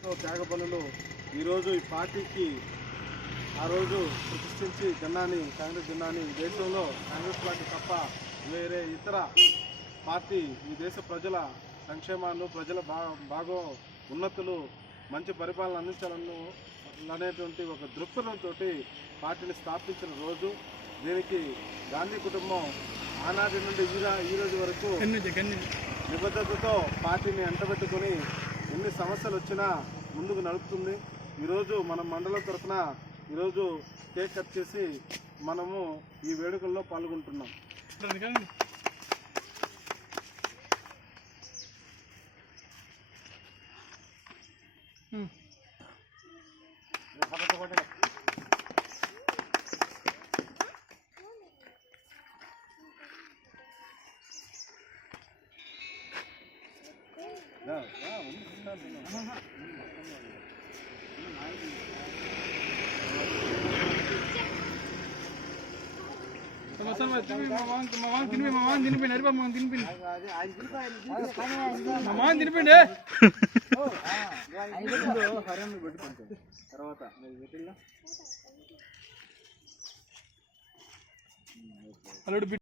త్యాగపనులు ఈరోజు ఈ పార్టీకి ఆ రోజు ప్రతిష్ఠించి జెండాని, కాంగ్రెస్ జెండాని దేశంలో కాంగ్రెస్ పార్టీ తప్ప వేరే ఇతర పార్టీ ఈ దేశ ప్రజల సంక్షేమాలు, ప్రజల బాగో ఉన్నతులు, మంచి పరిపాలన అందించాలనేటువంటి ఒక దృక్పథంతో పార్టీని స్థాపించిన రోజు. దీనికి గాంధీ కుటుంబం ఆనాటి నుండి ఈ రోజు వరకు నిబద్ధతతో పార్టీని అంటబెట్టుకొని ఎన్ని సమస్యలు వచ్చినా ముందుకు నడుపుతుంది. ఈరోజు మన మండలం తరఫున ఈరోజు కేక్ కట్ చేసి మనము ఈ వేడుకల్లో పాల్గొంటున్నాం. తర్వాత